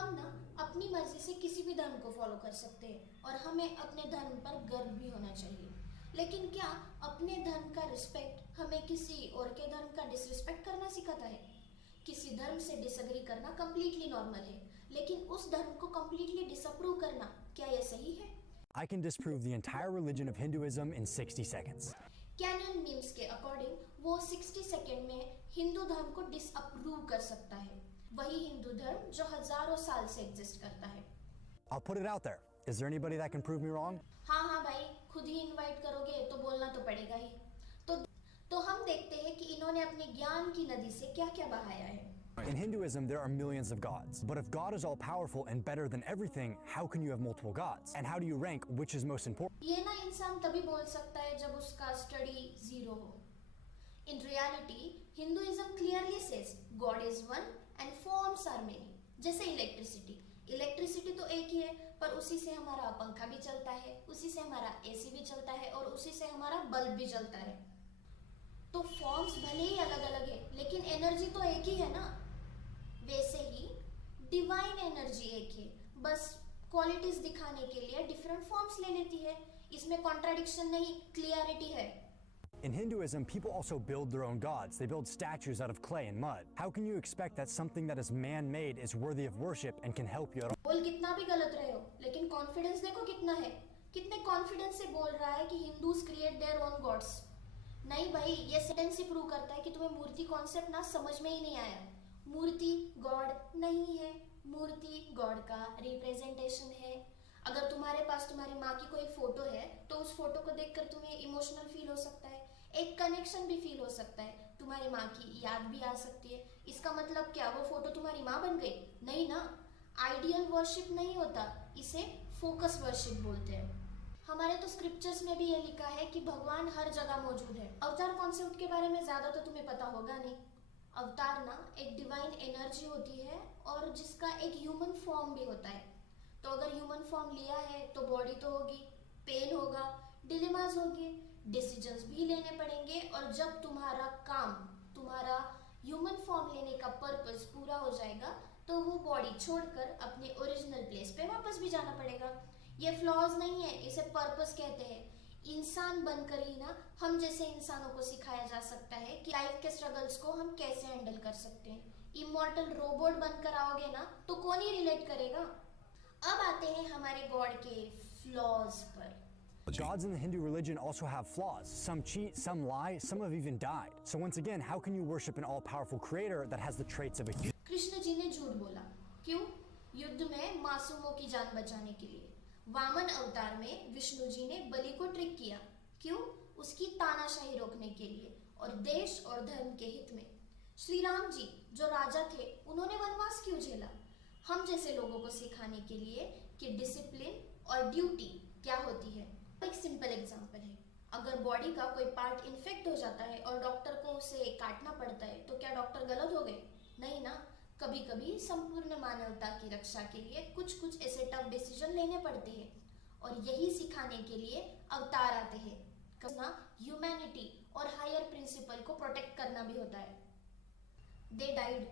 हम ना अपनी मर्जी से किसी भी धर्म को फॉलो कर सकते हैं और हमें अपने धर्म पर गर्व भी होना चाहिए। लेकिन क्या अपने धर्म का रिस्पेक्ट हमें किसी और के धर्म का डिसरिस्पेक्ट करना सिखाता है? किसी धर्म से डिसएग्री करना कम्प्लीटली नॉर्मल है, लेकिन उस धर्म को कम्प्लीटली डिसअप्रूव करना क्या यह सही है? I can disprove the entire religion of Hinduism in 60 seconds. Canon memes के अकॉर्डिंग वो 60 सेकेंड में हिंदू धर्म को डिसअप्रूव कर सकता है, वही हिंदू धर्म जो हजारों साल से एग्जिस्ट करता है। I'll put it out there. Is there anybody that can prove me wrong? हाँ भाई, खुद ही इनवाइट करोगे तो बोलना तो पड़ेगा ही। तो हम देखते हैं कि इन्होंने अपने ज्ञान की नदी से क्या क्या बहाया है। In Hinduism, there are millions of gods. But if God is all powerful and better than everything, how can you have multiple gods? And how do you rank which is most important? ये ना इंसान तभी बोल सकता है जब उसका study zero हो। In reality, Hinduism clearly says God is one and forms are many. जैसे इलेक्ट्रिसिटी तो एक ही है, पर उसी से हमारा पंखा भी चलता है, उसी से हमारा एसी भी चलता है और उसी से हमारा बल्ब भी जलता है। तो फॉर्म्स भले ही अलग अलग है, लेकिन एनर्जी तो एक ही है ना। वैसे ही डिवाइन एनर्जी एक है, बस क्वालिटीज दिखाने के लिए डिफरेंट फॉर्म्स ले लेती है। इसमें कॉन्ट्राडिक्शन नहीं, क्लियरिटी है। In Hinduism, people also build their own gods. They build statues out of clay and mud. How can you expect that something that is man-made is worthy of worship and can help you at all? बोल कितना भी गलत रहे हो, लेकिन confidence देखो कितना है। कितने कॉन्फिडेंस से बोल रहा है कि Hindus create their own gods. नहीं भाई, ये सेंटेंस ही प्रूव करता है कि तुम्हें मूर्ति कॉन्सेप्ट ना समझ में ही नहीं आया। मूर्ति गॉड नहीं है, मूर्ति गॉड का रिप्रेजेंटेशन है। अगर तुम्हारे पास तुम्हारी माँ की कोई फोटो है तो उस फोटो को देखकर तुम्हें इमोशनल फील हो सकता है, एक कनेक्शन भी फील हो सकता है, तुम्हारी माँ की याद भी आ सकती है। इसका मतलब क्या वो फोटो तुम्हारी माँ बन गई? नहीं ना। आइडियल वर्शिप नहीं होता, इसे फोकस वर्शिप बोलते हैं। हमारे तो स्क्रिप्चर्स में भी ये लिखा है कि भगवान हर जगह मौजूद है। अवतार कॉन्सेप्ट के बारे में ज्यादा तो तुम्हें पता होगा नहीं। अवतार ना एक डिवाइन एनर्जी होती है और जिसका एक ह्यूमन फॉर्म भी होता है। तो अगर ह्यूमन फॉर्म लिया है तो बॉडी तो होगी, पेन होगा, डिलेमास होंगे, डिसीजंस भी लेने पड़ेंगे, और जब तुम्हारा ह्यूमन फॉर्म लेने का पर्पस पूरा हो जाएगा तो वो बॉडी छोड़कर अपने ओरिजिनल प्लेस पे वापस भी जाना पड़ेगा। ये फ्लॉज नहीं है, इसे पर्पस कहते हैं। इंसान बनकर ही ना हम जैसे इंसानों को सिखाया जा सकता है कि लाइफ के स्ट्रगल्स को हम कैसे हैंडल कर सकते हैं। इमॉर्टल रोबोट बनकर आओगे ना तो कौन ही रिलेट करेगा। अब आते हैं हमारे गॉड के फ्लॉज पर। Gods in the Hindu religion also have flaws. Some cheat, some lie, some have even died. So once again, how can you worship an all-powerful creator that has the traits of a human? Krishna ji ने झूठ बोला। क्यों? युद्ध में मासूमों की जान बचाने के लिए। वामन अवतार में विष्णु जी ने बलि को ट्रिक किया। क्यों? उसकी तानाशाही रोकने के लिए और देश और धर्म के हित में। श्री राम जी जो राजा थे, उन्होंने वनवास क्यों झेला? हम जैसे लोगों को सिखाने के लिए कि डिसिप्लिन और ड्यूटी क्या होती है। एक सिंपल एग्जांपल है, अगर बॉडी का कोई पार्ट इन्फेक्ट हो जाता है और डॉक्टर को उसे काटना पड़ता है तो क्या डॉक्टर गलत हो गए? नहीं ना। कभी कभी संपूर्ण मानवता की रक्षा के लिए कुछ ऐसे टफ डिसीजन लेने पड़ते हैं, और यही सिखाने के लिए अवतार आते हैं। करना ह्यूमैनिटी और हायर प्रिंसिपल को प्रोटेक्ट करना भी होता है। They died.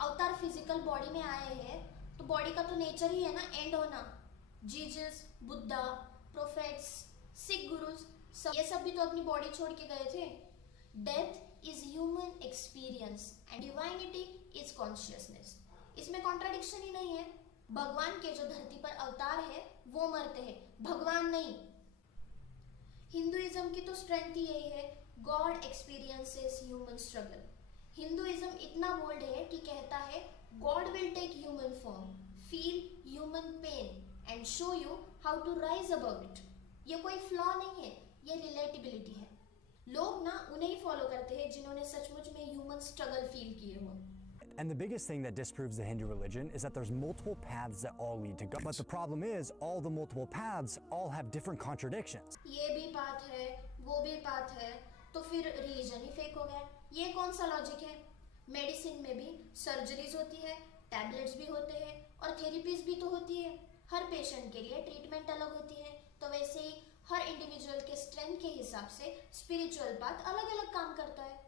अवतार फिजिकल बॉडी में आए हैं तो बॉडी का तो नेचर ही है ना एंड होना। जीसस, बुद्धा, प्रोफेट्स, सिख गुरुज, ये सब भी तो अपनी बॉडी छोड़ के गए थे। Death is human experience and divinity is consciousness. इसमें कॉन्ट्राडिक्शन ही नहीं है। भगवान के जो धरती पर अवतार है वो मरते हैं, भगवान नहीं। हिंदुइज्म की तो स्ट्रेंथ ही यही है, God experiences human struggle. Hinduism इतना बोल्ड है कि कहता है God will take human form, feel human pain and show you how to rise above it. ये कोई फ्लॉ नहीं है, ये रिलेटिबिलिटी है। लोग ना उन्हें ही फॉलो करते हैं जिन्होंने सचमुच में ह्यूमन स्ट्रगल फील किए हो। And the biggest thing that disproves the Hindu religion is that there's multiple paths that all lead to God. But the problem is, all the multiple paths all have different contradictions. ये भी बात है, वो भी बात है, तो फिर रिलीजन ही फेक हो गया। ये कौन सा लॉजिक है? मेडिसिन में भी सर्जरीज होती है, टैबलेट्स भी होते हैं और थेरेपीज भी तो होती है। हर पेशेंट के लिए ट्रीटमेंट अलग होती है, तो वैसे ही हर इंडिविजुअल के स्ट्रेंथ के हिसाब से स्पिरिचुअल पाथ अलग अलग काम करता है।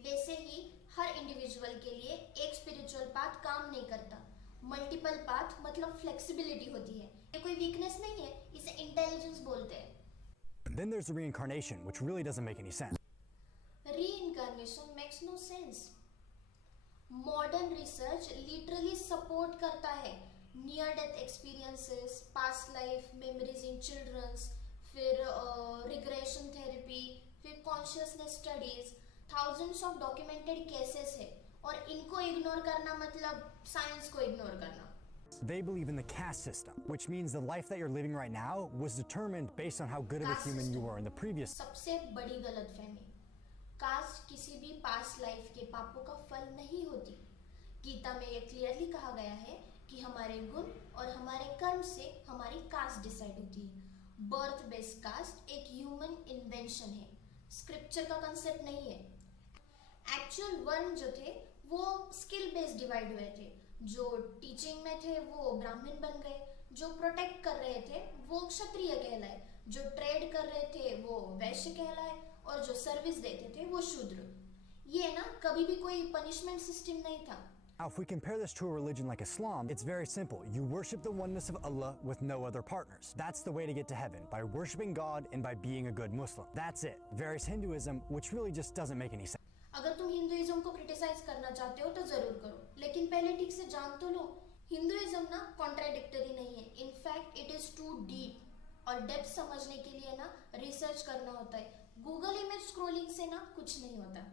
वैसे ही हर इंडिविजुअल के लिए एक स्पिरिचुअल पाथ काम नहीं करता। मल्टीपल पाथ मतलब फ्लेक्सिबिलिटी होती है, ये कोई वीकनेस नहीं है, इसे इंटेलिजेंस बोलते हैं. Then there's the reincarnation, which really doesn't make any sense. Reincarnation makes no sense. Modern research literally support करता है near death experiences, past life memories in children's, फिर regression therapy, फिर consciousness studies, thousands of documented cases है, और इनको ignore करना मतलब science को इग्नोर करना. They believe in the caste system, which means the life that you're living right now was determined based on how good of a Caste human you system. were in the previous. सबसे बड़ी गलतफहमी, cast किसी भी past life के पापों का फल नहीं होती. गीता में ये क्लियरली कहा गया है कि हमारे गुण और हमारे कर्म से हमारी कास्ट डिसाइड होती है. बर्थ बेस्ड कास्ट एक ह्यूमन इन्वेंशन है, स्क्रिप्चर का कंसेप्ट नहीं है. एक्चुअल वर्ण जो थे वो स्किल बेस्ड डिवाइड हुए थे. जो टीचिंग में थे वो ब्राह्मण बन गए, जो प्रोटेक्ट कर रहे थे वो क्षत्रिय कहलाए, जो ट्रेड कर रहे थे वो वैश्य कहलाए, और जो सर्विस देते थे वो शूद्र. ये ना कभी भी कोई पनिशमेंट सिस्टम नहीं था. Now, if we compare this to a religion like Islam, it's very simple. You worship the oneness of Allah with no other partners. That's the way to get to heaven, by worshiping God and by being a good Muslim. That's it. Whereas Hinduism, which really just doesn't make any sense. अगर तुम Hinduism को criticise करना चाहते हो तो जरूर करो, लेकिन पहले ठीक से जान तो लो, हिंदुइज्म ना कॉन्ट्राडिक्टरी नहीं है. In fact it is too deep, और डेप्थ समझने के लिए ना रिसर्च करना होता है. गूगल इमेज स्क्रॉलिंग से ना कुछ नहीं होता.